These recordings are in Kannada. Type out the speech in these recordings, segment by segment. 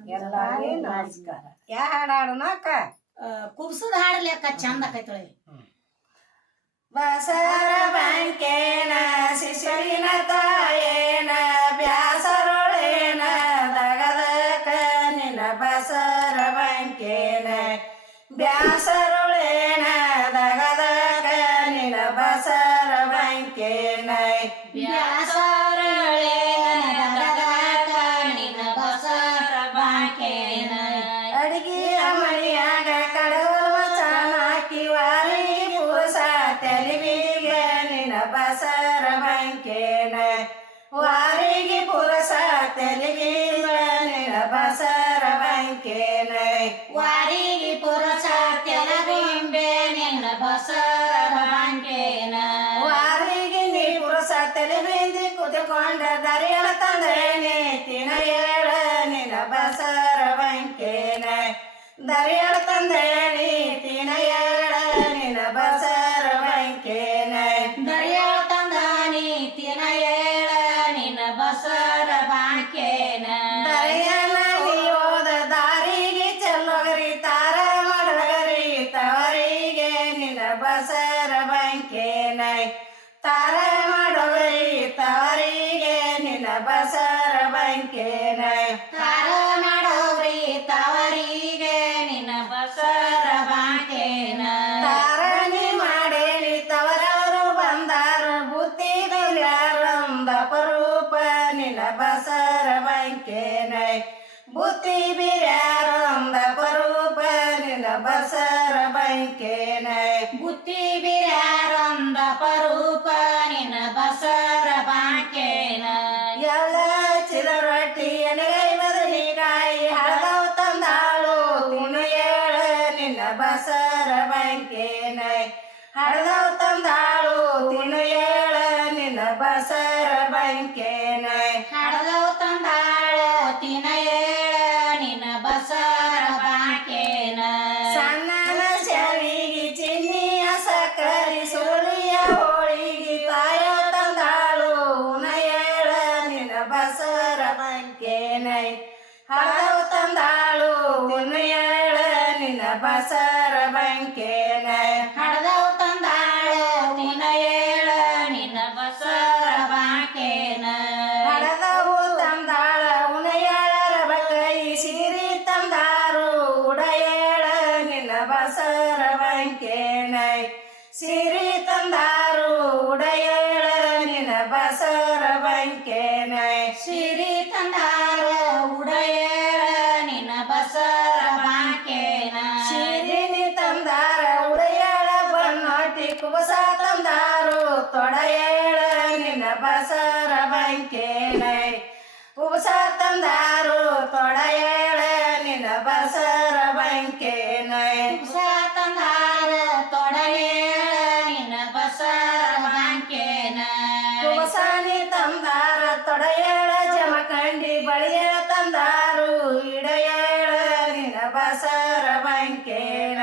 ಎಲ್ಲರಿಗೂ ನಮಸ್ಕಾರ. ಯಾ ಹಾಡು ಹಾಡೋಣ ಅಕ್ಕ? ಕುಬ್ಸದ ಹಾಡಲಿ ಅಕ್ಕ, ಚಂದ ಆಕೈತಳಿ. ಬಸರ ಬಂಕೇನ ಶಿಶುವಿನ ತಾಯೇನ ಬ್ಯಾಸರೊಳೇನ ದಗದಕ ನಿನ್ನ ಬಸರ ಬಂಕೇನ ಬ್ಯಾಸರೊಳೇನ ದಗದಕ ನಿನ್ನ ಬಸರ ಬಂಕೇನ ಬ್ಯಾಸರೊಳೇನ ದಗದಕ ನಿನ್ನ ಬಸರ ಬಂಕೇನ ಅಡಿಗೆಯ ಮಣಿಯಾಗ ಕಡವರ ಚಾನಾಕಿ ವಾರಿ ಪುರುಷ ತೆಲಿವಿಗೆ ನಿನ್ನ ಬಸರ ಬಂಕೇನ ವಾರಿಗೆ ಪುರುಷ ತೆಲಿವಿಗೆ ನಿನ್ನ ಬಸರ ಬಂಕೇನ ವಾರಿಗೆ ಪುರುಷ ತೆಲಗುಂಬೆ ನಿನ್ನ ಬಸರ ಬಂಕೇನ ವಾರಿಗೆ ನೀ ಪುರುಷ ತೆಲಿಬಿಂದಿ ಕುದಿಕೊಂಡ ದರಿಯಳ ತಂದೇನೆ ತಿನ ಏಳ ನಿನ್ನ ಬಸರ ಬಂಕೇನ ದರಿಯಳ ತಂದೇನಿ ತಿನ ಏಳ ನಿನ್ನ ಬಸರ ಬಂಕೇನ ದರಿಯಳ ತಂದಾನಿ ತಿನ ಏಳ ನಿನ್ನ ಬಸರ ಬಂಕೇನ ದರಿಯನ ನೀಯೋದ ದಾರಿಗೆ ಚೆಲ್ಲೊಗರಿ ತಾರ ಮಾಡಗರಿ ತವರಿಗೆ ನಿನ್ನ ಬಸರ ಬಂಕೇನ ತಾರ ಮಾಡೊಗರಿ ತವರಿಗೆ ನಿನ್ನ ಬಸರ ಬಂಕೇನ ತಾರ ಮಾಡೋರಿ ತವರಿಗೆ ನಿನ್ನ ಬಸರ ಬಂಕೇನ ತಾರಣಿ ಮಾಡೇನಿ ತವರವರು ಬಂದಾರು ಬುದ್ಧಿ ಬಿರ್ಯಾರಂದ ಪರೂಪ ನಿನ್ನ ಬಸರ ಬಂಕೇನ ಬುದ್ಧಿ ಬಿರ್ಯಾರಂದ ಪರೂಪ ನಿನ್ನ ಬಸರ ಬಂಕೇನ ಬುತ್ತಿ ಬಿರ್ಯಾರಂದ ಪರೂಪ ನಿನ್ನ ಬಸರ ಬಂಕೇನ ಎಲ್ಲ ಚಿರರೊಟ್ಟಿ ಎಣಗೈ ಬದಲಿಕಾಯಿ ಹಳದವು ತಂದಾಳು ತಿನ್ನು ಏಳ ನಿನ್ನ ಬಸರ ಬಂಕೇನ ಹಳದವು ತಂದಾಳು ತಿನ್ನು ಏಳ ನಿನ್ನ ಬಸರ ಬಂಕೇನ ಹಡದವು ತಂದಾಳ ತಿನ ಏಳ ನಿನ್ನ ಬಸರ ಬಂಕೇನ ಸಣ್ಣನ ಶವಿಗೆ ಚಿನ್ನಿಯ ಸಕ್ಕರಿ ಸುರುಳಿಯ ಹೋಳಿಗೆ ತಾಯ ತಂದಾಳು ಉಣ ಏಳ ನಿನ್ನ ಬಸರ ಬಂಕೇನ ಹಳದವು ತಂದಾಳು ಉಣ ಏಳ ನಿನ್ನ ಬಸರ ಬಂಕೇನ ಹಡದವು ತಂದಾಳ ತಿನ ಏಳ ನಿನ್ನ ಬಸರ ಬಂಕೇನ ಹಡದವು ತಂದಾಳ ಉಣ ಏಳರ ಬಕೈ ಸೀರಿ ತಂದಾರು ಉಡ ಏಳ ನಿನ್ನ ಬಸರ ಬಂಕೇನ ಸೀರಿ ತಂದಾರು ಉಡ ಏಳ ನಿನ್ನ ಬಸರ ಬಂಕೇನ ಸಿರಿ ತಂದಾರ ಉಡ ಏಳ ನಿನ್ನ ಬಸರ ಬಂಕೇನ ಸೀರಿನಿ ತಂದಾರ ಉಡ ಏಳ ಬನ್ನೊಟ್ಟಿ ಕುಬಸ ತಂದಾರು ತೊಡ ಏಳ ನಿನ್ನ ಬಸರ ಬಂಕೇನ ಕುಬಸ ತಂದಾರು ತೊಡ ಏಳ ನಿನ್ನ ಬಸರ ಬಂಕೇನ ಕುಬ್ಸ ತಂದಾರ ತೊಡ ಏಳ ನಿನ್ನ ಬಸರ ಬಂಕೇನ ಕುಬಸಾನಿ ತಂದಾರ ತೊಡ ಏಳ ಜಮಖಂಡಿ ಬಳಿಯ ತಂದಾರು ಇಡ ಏಳ ನಿನ್ನ ಬಸರ ಬಂಕೇನ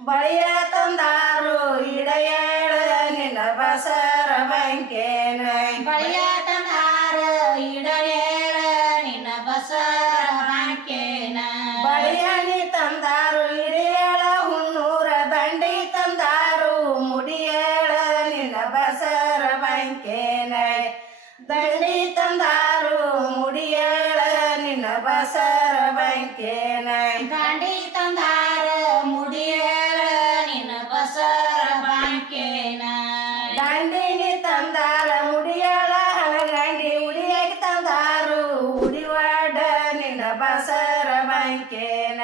ಬಳಿಯ ತಂದಾರು ಇಡ ಏಳ ನಿನ್ನ ಬಸರ ಬಂಕೇನ ಬಳಿಯ ತಂದಾರ ಇಡ ಏಳ ನಿನ್ನ ಬಸರ ಬಂಕೇನ ಬಳಿಯನಿ ತಂದಾರು ಇಡಿಯೇಳ ಹುನ್ನೂರ ದಂಡಿ ತಂದಾರು ಮುಡಿಯೇಳ ನಿನ್ನ ಬಸರ ಬಂಕೇನ ದಂಡಿ ತಂದಾರು ಮುಡಿಯೇಳ ನಿನ್ನ ಬಸರ ಬಂಕೇನ ಗಾಂಡಿ ತಂದಾರ ಮುಡಿಯೇಳ ನಿನ್ನ ಬಸರ ಬಂಕೇನ ದಂಡಿನಿ ತಂದಾರ ಮುಡಿಯೇಳ ಹಳಗಂಡಿ ಉಡಿಯಾಗಿ ತಂದಾರು ಉಡಿವಾಡ ನಿನ್ನ ಬಸರ ಬಂಕೇನ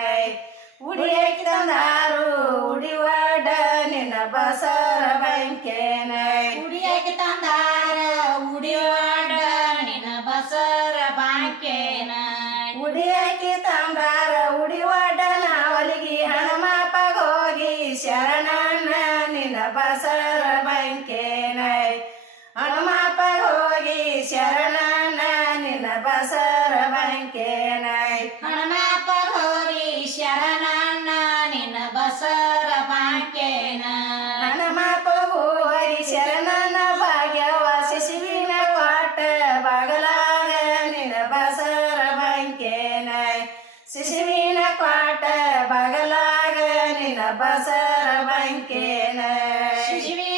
ಉಡಿಯಾಗಿ ತಂದಾರು ಉಡಿವಾಡ ನಿನ್ನ ಬಸರ ಬಂಕೇನ ಉಡಿಯಾಗಿ ತಂದಾರ ಉಡಿವಾಡ ನಿನ್ನ ಬಸರ ಬಂಕೇನ ಉಡಿಯಾಗಿ ತಂದಾರ ಉಡಿವಾಡ ನಾವಲಿಗಿ ಹನುಮಪ್ಪಗೋಗಿ ಶರಣಣ್ಣ ನಿನ್ನ ಬಸರ ಬಂಕೇನ ಹನುಮಪ್ಪಗೋಗಿ ಶರಣಣ್ಣ ನಿನ್ನ ಬಸರ ಬಂಕೇನ ಹಣಮಪ್ಪ ಹೋಗಿ ಶರಣಣ್ಣ ನಿನ್ನ ಬಸರ ಬಂಕೇನ ಹನುಮಪ್ಪಗೋಗಿ ಶರಣಣ್ಣ ಭಾಗ್ಯವ ಶಿಶುವಿನ ಕೋಟ ಬಗಲಾಗ ನಿನ್ನ ಬಸರ ಬಂಕೇನ ಶಿಶುವಿನ ಕ್ವಾಟ ಬಗಲಾಗ ನಿನ್ನ ಬಸರ ಬಂಕೇನ ಶಿಶುವಿನ